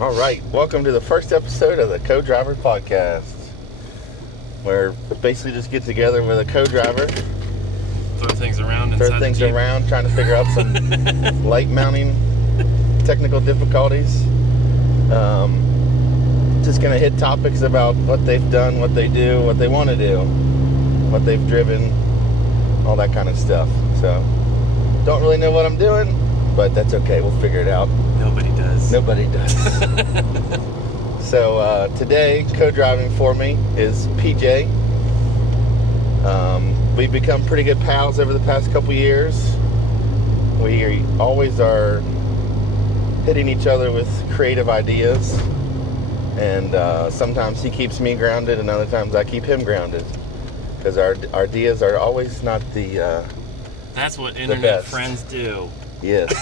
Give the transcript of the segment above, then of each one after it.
All right, welcome to the first episode of the Co-Driver Podcast, where basically just get together with a co-driver, throw things around, trying to figure out some light mounting technical difficulties. Just gonna hit topics about what they've done, what they do, what they want to do, what they've driven, all that kind of stuff. So, don't really know what I'm doing, but that's okay. We'll figure it out. Nobody does. So today, co-driving for me is Pj. We've become pretty good pals over the past couple years. We always are hitting each other with creative ideas. And sometimes he keeps me grounded, and other times I keep him grounded. Because our ideas are always not the That's what internet friends do. Yes.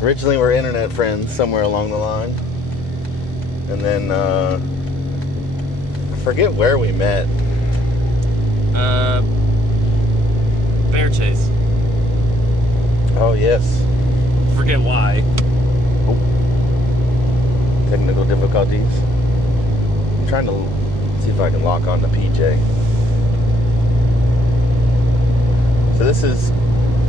Originally we're internet friends somewhere along the line. And then I forget where we met. Bear chase. Oh, yes. Forget why. Oh. Technical difficulties. I'm trying to see if I can lock on to PJ. So this is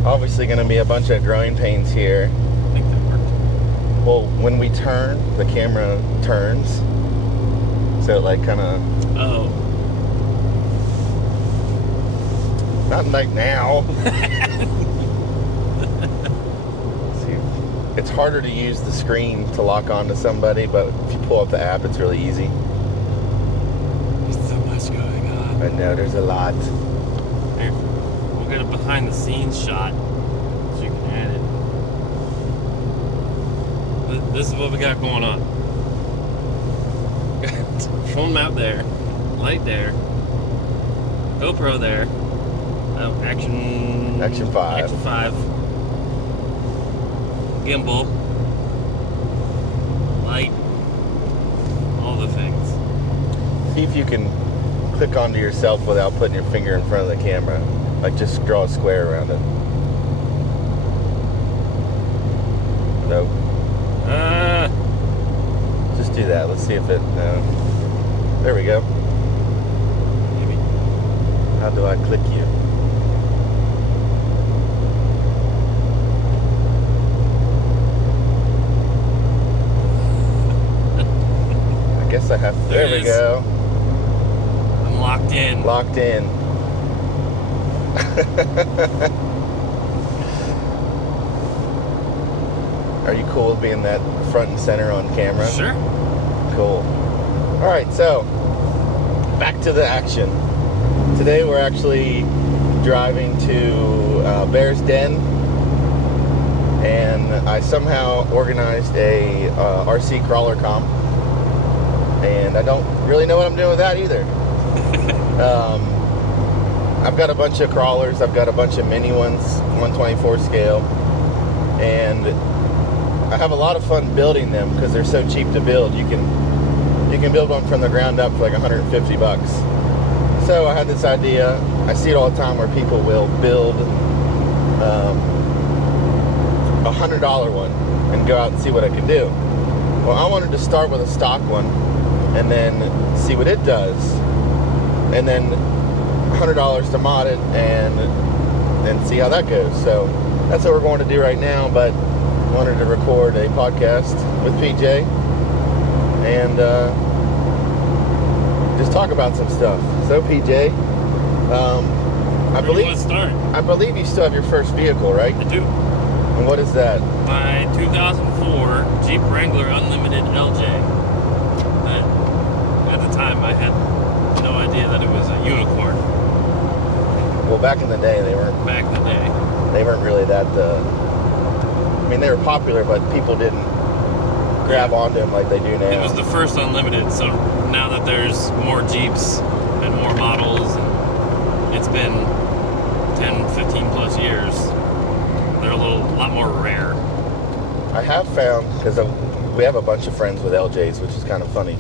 obviously going to be a bunch of growing pains here. I think that worked. Well, when we turn, the camera turns. So it like kind of... Oh. Not like now. See, it's harder to use the screen to lock onto somebody, but if you pull up the app, it's really easy. There's so much going on. I know, there's a lot. Here, we'll get a behind the scenes shot so you can add it. This is what we got going on. Phone mount there, light there, GoPro there. Oh, Action 5. Gimbal. Light. All the things. See if you can click onto yourself without putting your finger in front of the camera. Like, just draw a square around it. Nope. Just do that. Let's see if it... No. There we go. Maybe. How do I click you? I guess I have... There we go. I'm locked in. Locked in. Are you cool with being that front and center on camera? Sure. Cool. Alright, so back to the action. Today we're actually driving to Bear's Den, and I somehow organized a RC crawler comp, and I don't really know what I'm doing with that either. I've got a bunch of crawlers, I've got a bunch of mini ones, 124 scale, and I have a lot of fun building them because they're so cheap to build. You can build one from the ground up for like $150. So I had this idea. I see it all the time where people will build a $100 one and go out and see what I can do. Well, I wanted to start with a stock one and then see what it does, and then $100 to mod it and see how that goes. So that's what we're going to do right now, but I wanted to record a podcast with PJ and just talk about some stuff. So PJ, I believe you still have your first vehicle, right? I do. And what is that? My 2004 Jeep Wrangler Unlimited LJ. At the time, I had no idea that it was a unicorn. Well, back in the day, they weren't really that. I mean, they were popular, but people didn't grab onto them like they do now. It was the first Unlimited, so now that there's more Jeeps and more models, and it's been 10, 15 plus years, they're a lot more rare. I have found, because we have a bunch of friends with LJs, which is kind of funny.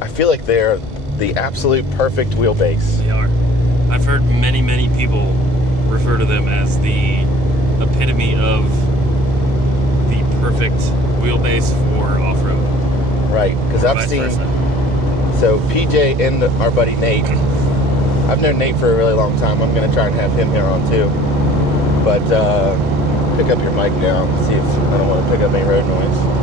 I feel like they're the absolute perfect wheelbase. They are. I've heard many, many people refer to them as the epitome of the perfect wheelbase for off-road. Right, because I've Vice seen, versa. so PJ and our buddy Nate, I've known Nate for a really long time. I'm going to try and have him here on too. But pick up your mic now, see if I don't want to pick up any road noise.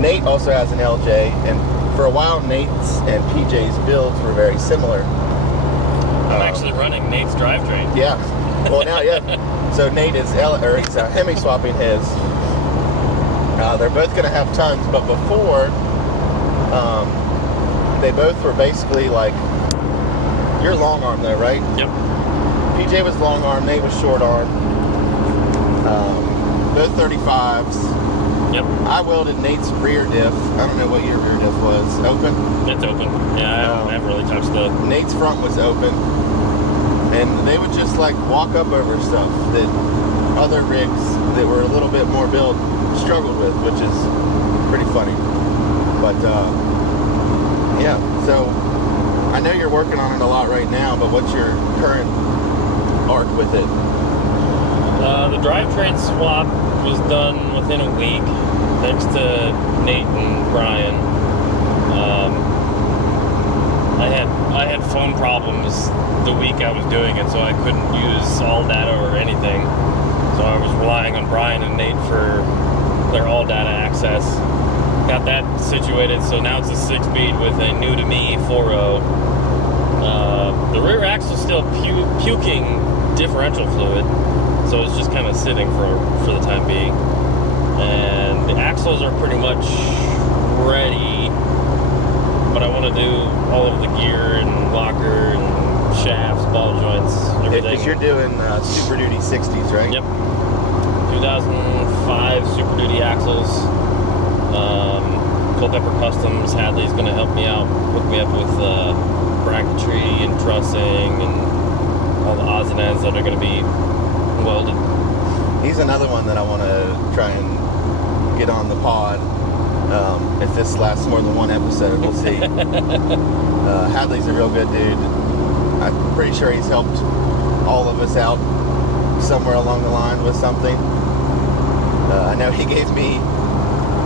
Nate also has an LJ, and for a while Nate's and PJ's builds were very similar. I'm actually running Nate's drivetrain. Yeah. Well, now, yeah. So Nate is he's Hemi swapping his. They're both going to have tons, but before, they both were basically like, you're long arm though, right? Yep. PJ was long arm, Nate was short arm. Both 35s. Yep. I welded Nate's rear diff. I don't know what your rear diff was. Open? It's open. Yeah, I haven't really touched the... Nate's front was open. And they would just like walk up over stuff that other rigs that were a little bit more built struggled with, which is pretty funny. But yeah, so I know you're working on it a lot right now, but what's your current arc with it? The drivetrain swap was done within a week, thanks to Nate and Brian. I had phone problems the week I was doing it, so I couldn't use all data or anything. So I was relying on Brian and Nate for their all data access. Got that situated, so now it's a 6-speed with a new to me 4.0. The rear axle's still puking differential fluid, so it's just kind of sitting for the time being. And the axles are pretty much ready, but I want to do all of the gear and locker and shafts, ball joints, everything. Because you're doing Super Duty 60s, right? Yep. 2005 Super Duty axles. Culpepper Customs, Hadley's going to help me out, hook me up with bracketry and trussing and all the odds and ends that are going to be welded. He's another one that I want to try and get on the pod. If this lasts more than one episode, we'll see. Hadley's a real good dude. I'm pretty sure he's helped all of us out somewhere along the line with something. I know he gave me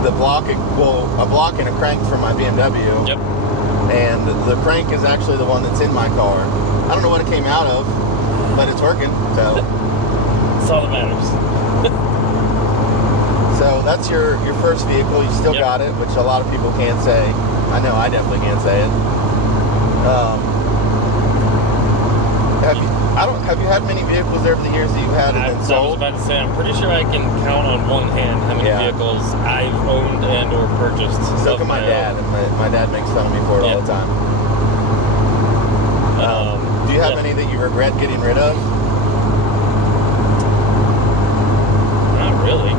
a block and a crank for my BMW. Yep. And the crank is actually the one that's in my car. I don't know what it came out of, but it's working, so. That's all that matters. So that's your first vehicle. You still got it, which a lot of people can't say. I know I definitely can't say it. Have you had many vehicles over the years that you've had and then I was sold? about to say, I'm pretty sure I can count on one hand how many vehicles I've owned and or purchased. So can my dad, and my dad makes fun of me for it all the time. Do you have any that you regret getting rid of? Not really.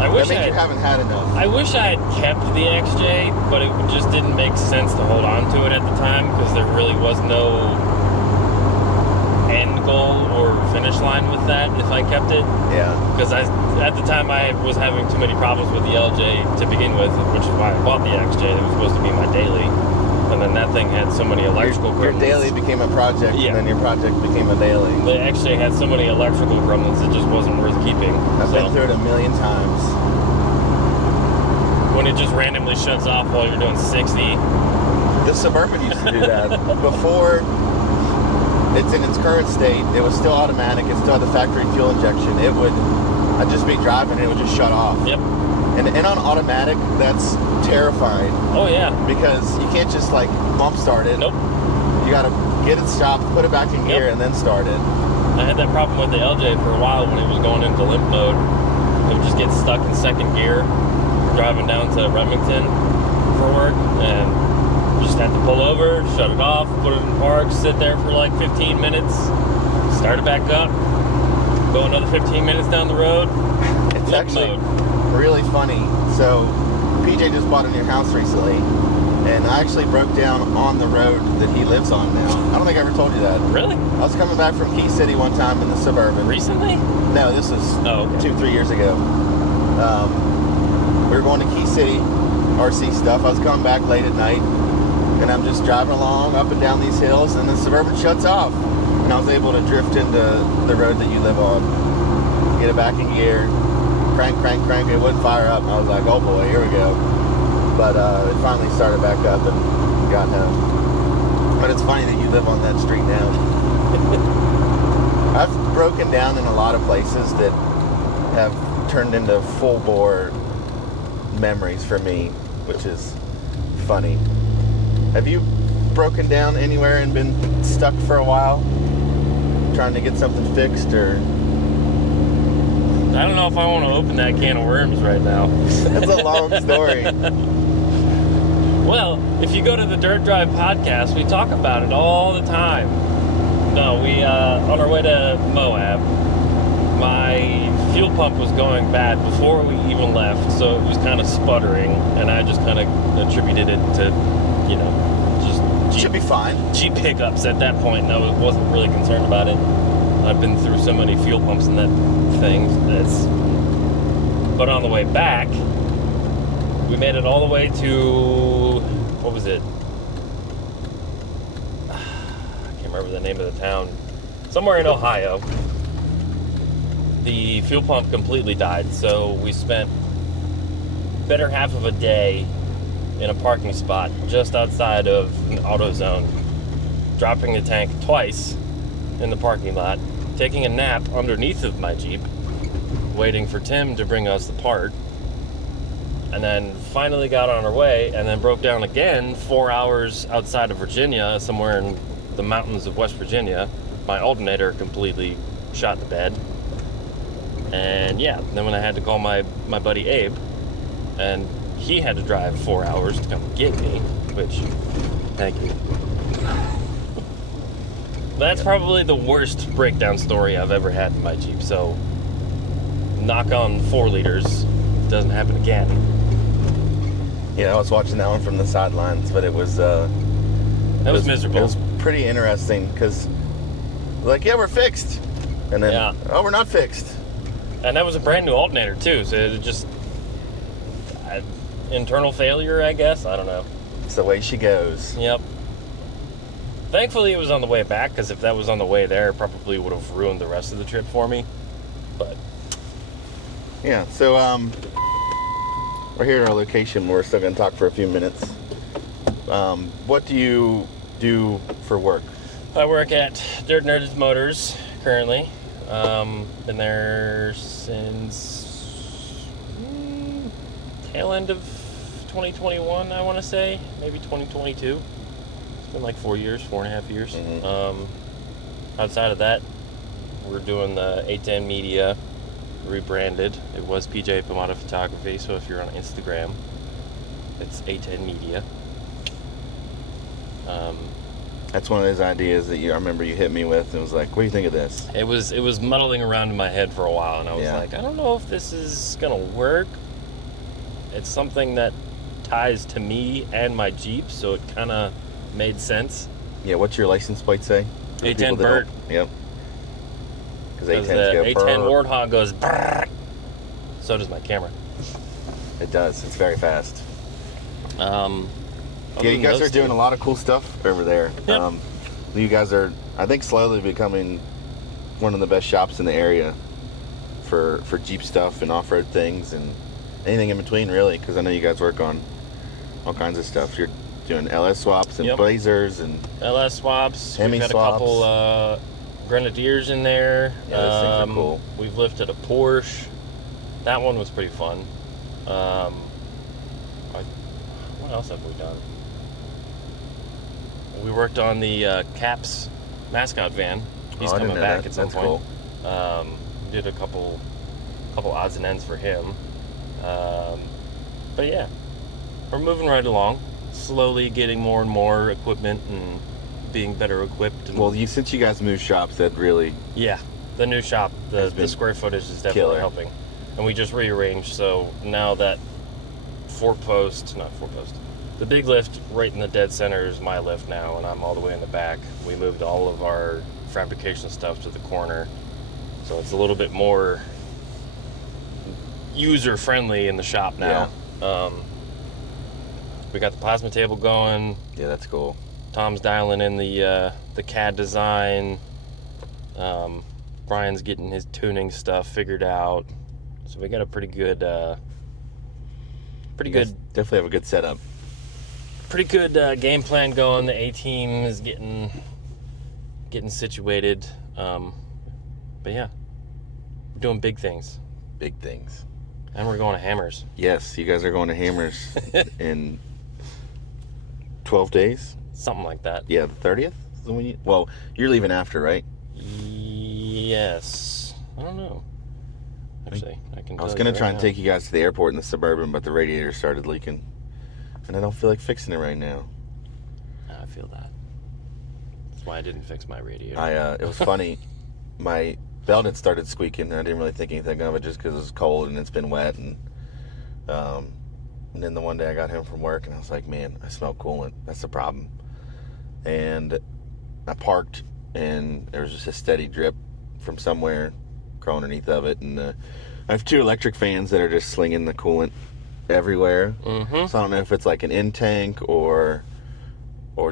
That means you haven't had enough. I wish I had kept the XJ, but it just didn't make sense to hold on to it at the time because there really was no end goal or finish line with that if I kept it. Yeah. Because at the time I was having too many problems with the LJ to begin with, which is why I bought the XJ. It was supposed to be my daily. And then that thing had so many electrical gremlins. Your daily became a project, and then your project became a daily. The XJ had so many electrical gremlins, it just wasn't worth keeping. I've been through it a million times. When it just randomly shuts off while you're doing 60. The Suburban used to do that. Before it's in its current state, it was still automatic. It still had the factory fuel injection. I'd just be driving and it would just shut off. Yep. And on automatic, that's terrifying. Oh, yeah. Because you can't just like bump start it. Nope. You gotta get it stopped, put it back in gear, and then start it. I had that problem with the LJ for a while when it was going into limp mode. It would just get stuck in second gear, driving down to Remington for work, and you just had to pull over, shut it off, put it in park, sit there for like 15 minutes, start it back up, go another 15 minutes down the road. It's actually really funny. So PJ just bought a new house recently, and I actually broke down on the road that he lives on now. I don't think I ever told you that. Really? I was coming back from Key City one time in the Suburban. Recently? No, this was 2-3 years ago. We were going to Key City, RC stuff. I was coming back late at night, and I'm just driving along up and down these hills, and the Suburban shuts off, and I was able to drift into the road that you live on. get it back in gear, crank, it wouldn't fire up. I was like, oh boy, here we go. But it finally started back up and got home. But it's funny that you live on that street now. I've broken down in a lot of places that have turned into full-bore memories for me, which is funny. Have you broken down anywhere and been stuck for a while trying to get something fixed, or? I don't know if I want to open that can of worms right now. That's a long story. Well, if you go to the Dirt Drive podcast, we talk about it all the time. No, we on our way to Moab, my fuel pump was going bad before we even left, so it was kind of sputtering, and I just kind of attributed it to, just Should be fine. Jeep hiccups at that point, and I wasn't really concerned about it. I've been through so many fuel pumps in that thing. But on the way back, we made it all the way to, what was it? I can't remember the name of the town. Somewhere in Ohio. The fuel pump completely died, so we spent better half of a day in a parking spot just outside of an AutoZone, dropping the tank twice in the parking lot, taking a nap underneath of my Jeep, waiting for Tim to bring us the part, and then finally got on our way, and then broke down again 4 hours outside of Virginia, somewhere in the mountains of West Virginia. My alternator completely shot the bed. And yeah, then when I had to call my buddy Abe, and he had to drive 4 hours to come get me, which, thank you. That's probably the worst breakdown story I've ever had in my Jeep, so knock on 4 liters, doesn't happen again. Yeah, I was watching that one from the sidelines, but it was miserable. It was pretty interesting, because like, yeah, we're fixed, and then, oh, we're not fixed. And that was a brand new alternator too, so it just internal failure, I guess. I don't know. It's the way she goes. Yep. Thankfully, it was on the way back, because if that was on the way there, it probably would have ruined the rest of the trip for me. But yeah, so we're here at our location. We're still going to talk for a few minutes. What do you do for work? I work at Dirt Nerds Motors currently. Been there since tail end of 2021, I want to say, maybe 2022. It's been like 4.5 years. Mm-hmm. Outside of that, we're doing the A10 Media, rebranded. It was Pj Pomata Photography, so if you're on Instagram, it's A10 Media. That's one of those ideas that I remember you hit me with, and it was like, what do you think of this? It was muddling around in my head for a while, and I was like, I don't know if this is gonna work. It's something that ties to me and my Jeep, so it kind of made sense. Yeah, what's your license plate say? A10 Burt. Yep. Because the A10 Warthog goes brrr. So does my camera. It does. It's very fast. Yeah, you guys are doing a lot of cool stuff over there. Yep. You guys are, I think, slowly becoming one of the best shops in the area for Jeep stuff and off-road things and anything in between, really, because I know you guys work on all kinds of stuff. You're doing LS swaps and Blazers and LS swaps. Hemi We've had swaps. a couple Grenadiers in there. Yeah, those things are cool. We've lifted a Porsche. That one was pretty fun. What else have we done? We worked on the Caps mascot van. He's coming back at some point. Cool. Did a couple odds and ends for him. But yeah, we're moving right along, slowly getting more and more equipment and being better equipped. And Well, since you guys moved shops, that really... Yeah, the new shop, the square footage is definitely helping. And we just rearranged, so now that the big lift right in the dead center is my lift now, and I'm all the way in the back. We moved all of our fabrication stuff to the corner, so it's a little bit more user-friendly in the shop now. Yeah. We got the plasma table going. Yeah, that's cool. Tom's dialing in the CAD design. Brian's getting his tuning stuff figured out. So we got a pretty good, Definitely have a good setup. pretty good game plan going. The A team is getting situated. But yeah, we're doing big things. Big things. And we're going to Hammers. Yes, you guys are going to Hammers in 12 days? Something like that. Yeah, the 30th? Well, you're leaving after, right? Yes. I don't know. Actually, I was going to try and take you guys to the airport in the Suburban, but the radiator started leaking. And I don't feel like fixing it right now. I feel that. That's why I didn't fix my radiator. It was funny. My belt had started squeaking, and I didn't really think anything of it just because it was cold and it's been wet. And then the one day I got home from work, and I was like, man, I smell coolant. That's the problem. And I parked, and there was just a steady drip from somewhere crawling underneath of it. And I have 2 electric fans that are just slinging the coolant everywhere. Mm-hmm. So I don't know if it's like an in tank or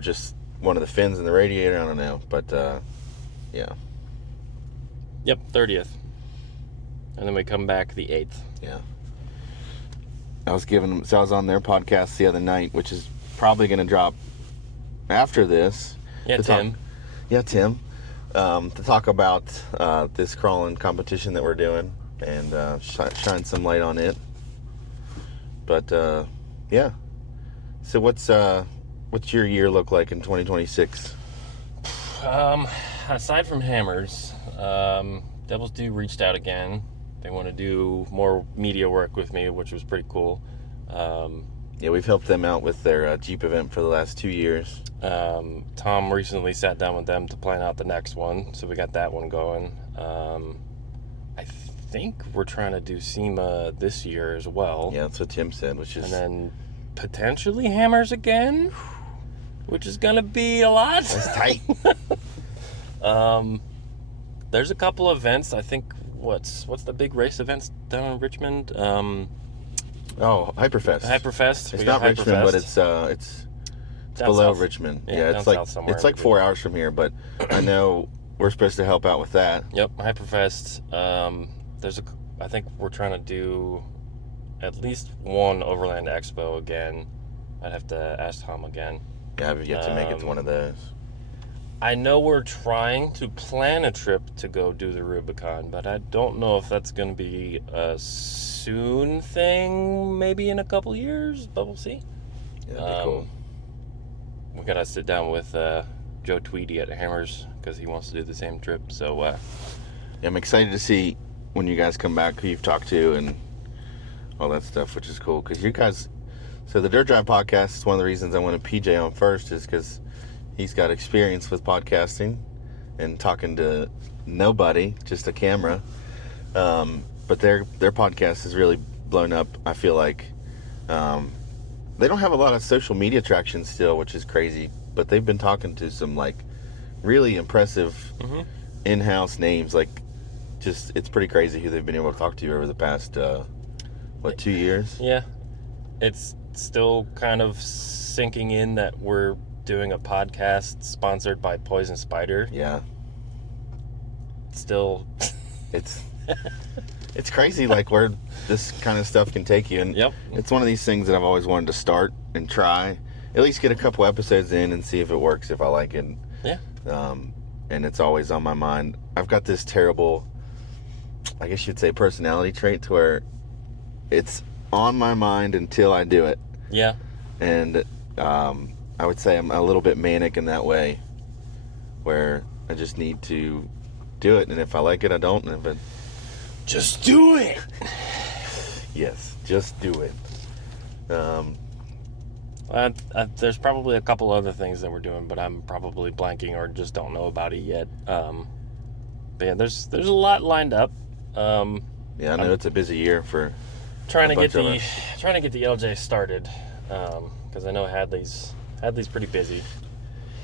just one of the fins in the radiator. I don't know, but yeah. Yep, 30th. And then we come back the 8th. Yeah. I was on their podcast the other night, which is probably going to drop after this. Yeah, Tim. Tim. To talk about this crawling competition that we're doing and shine some light on it. But yeah. So what's your year look like in 2026? Aside from Hammers, Devil's Due reached out again. They want to do more media work with me, which was pretty cool. Yeah, we've helped them out with their Jeep event for the last 2 years. Tom recently sat down with them to plan out the next one, so we got that one going. I think we're trying to do SEMA this year as well. Yeah, that's what Tim said, which is... And then potentially Hammers again, which is going to be a lot. That's tight. There's a couple events. I think, what's the big race events down in Richmond? Hyperfest. Hyperfest. It's not Richmond, but it's below south. Yeah, Yeah, it's like 4 hours from here, but I know we're supposed to help out with that. Yep, Hyperfest. I think we're trying to do at least one Overland Expo again. I'd have to ask Tom again. Yeah, I've yet to make it to one of those. I know we're trying to plan a trip to go do the Rubicon, but I don't know if that's going to be a soon thing, maybe in a couple years, but we'll see. Yeah, that'd be cool. We got to sit down with Joe Tweedy at Hammers because he wants to do the same trip. So yeah, I'm excited to see when you guys come back, who you've talked to and all that stuff, which is cool. Because you guys, so the Dirt Drive podcast is one of the reasons I wanted PJ on first, is because he's got experience with podcasting and talking to nobody, just a camera. But their podcast has really blown up, I feel like. They don't have a lot of social media traction still, which is crazy, but they've been talking to some like really impressive in-house names. Like, just, it's pretty crazy who they've been able to talk to over the past 2 years. Yeah, it's still kind of sinking in that we're doing a podcast sponsored by Poison Spider. Yeah, still it's crazy, like, where this kind of stuff can take you. And yep, it's one of these things that I've always wanted to start and try, at least get a couple episodes in and see if it works, if I like it. Yeah. And it's always on my mind. I've got this terrible, I guess you'd say, personality trait to where it's on my mind until I do it. Yeah. And I would say I'm a little bit manic in that way, where I just need to do it, and if I like it, I don't, and if it... Just do it! Yes, just do it. There's probably a couple other things that we're doing, but I'm probably blanking or just don't know about it yet. But yeah, there's a lot lined up. Yeah, I know it's a busy year for trying to get the LJ started, because I know Hadley's pretty busy.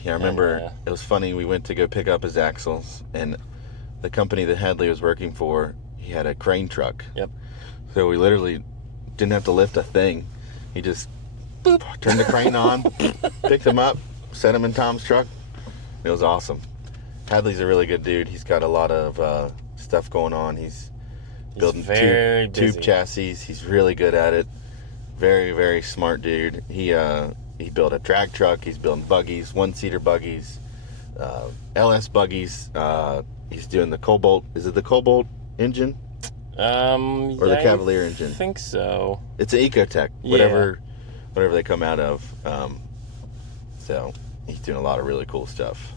Yeah, I remember it was funny. We went to go pick up his axles, and the company that Hadley was working for, he had a crane truck. Yep. So we literally didn't have to lift a thing. He just boop, turned the crane on, picked him up, set him in Tom's truck. It was awesome. Hadley's a really good dude. He's got a lot of stuff going on. He's building very tube busy. chassis. He's really good at it. Very, very smart dude. He built a drag truck. He's building buggies, one-seater buggies, LS buggies. He's doing the Cobalt. Is it the Cobalt engine? Or the Cavalier engine? I think so. It's an Ecotech, whatever they come out of. So he's doing a lot of really cool stuff.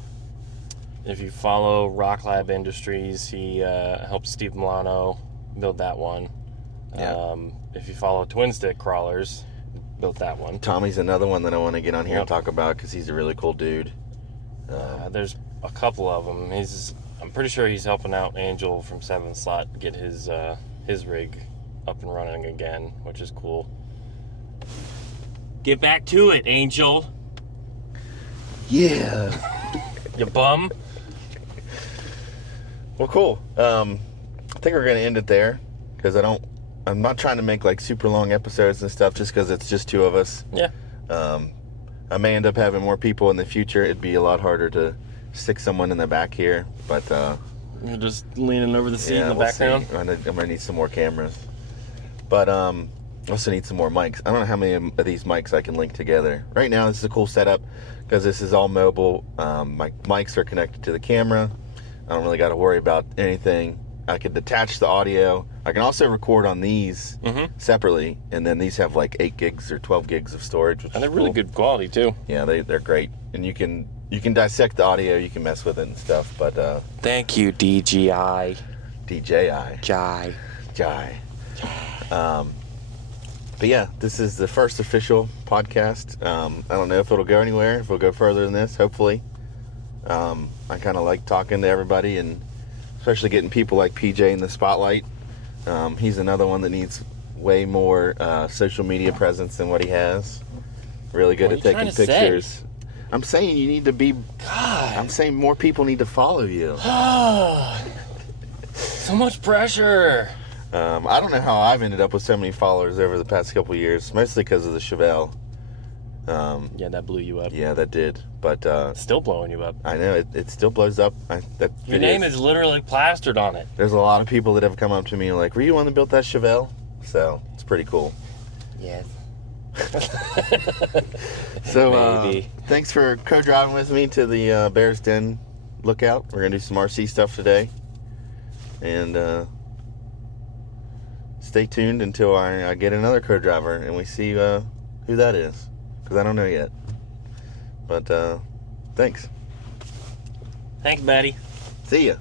If you follow Rock Lab Industries, he helped Steve Milano build that one. Yeah. If you follow Twin Stick Crawlers, built that one. Tommy's another one that I want to get on here and talk about because he's a really cool dude. There's a couple of them. I'm pretty sure he's helping out Angel from 7th Slot get his rig up and running again, which is cool. Get back to it, Angel. Yeah. You bum. Well, cool. I think we're gonna end it there because I'm not trying to make like super long episodes and stuff just because it's just two of us. Yeah. I may end up having more people in the future. It'd be a lot harder to stick someone in the back here, but You're just leaning over the seat in the we'll background. see. I'm gonna need some more cameras, but also need some more mics. I don't know how many of these mics I can link together. Right now, this is a cool setup because this is all mobile. My mics are connected to the camera. I don't really got to worry about anything. I could detach the audio. I can also record on these separately, and then these have like 8 gigs or 12 gigs of storage, which And is they're really cool. good quality too. Yeah, they're great, and you can dissect the audio, you can mess with it and stuff. But Thank you, DJI. DJI, Jai. But yeah, this is the first official podcast. I don't know if it'll go anywhere, if it'll go further than this. Hopefully, I kind of like talking to everybody, and especially getting people like PJ in the spotlight. He's another one that needs way more social media presence than what he has. Really good at taking pictures. I'm saying you need to be. God. I'm saying more people need to follow you. So much pressure. I don't know how I've ended up with so many followers over the past couple of years, mostly because of the Chevelle. Yeah, that blew you up. Yeah, that did. But Still blowing you up. I know it still blows up. Your name is literally plastered on it. There's a lot of people that have come up to me and like, "Were you the one that built that Chevelle?" So it's pretty cool. Yes. So Maybe. thanks for co-driving with me to the Bears Den lookout. We're gonna do some RC stuff today, and stay tuned until I get another co-driver and we see who that is, because I don't know yet. But thanks. Thanks, buddy. See ya.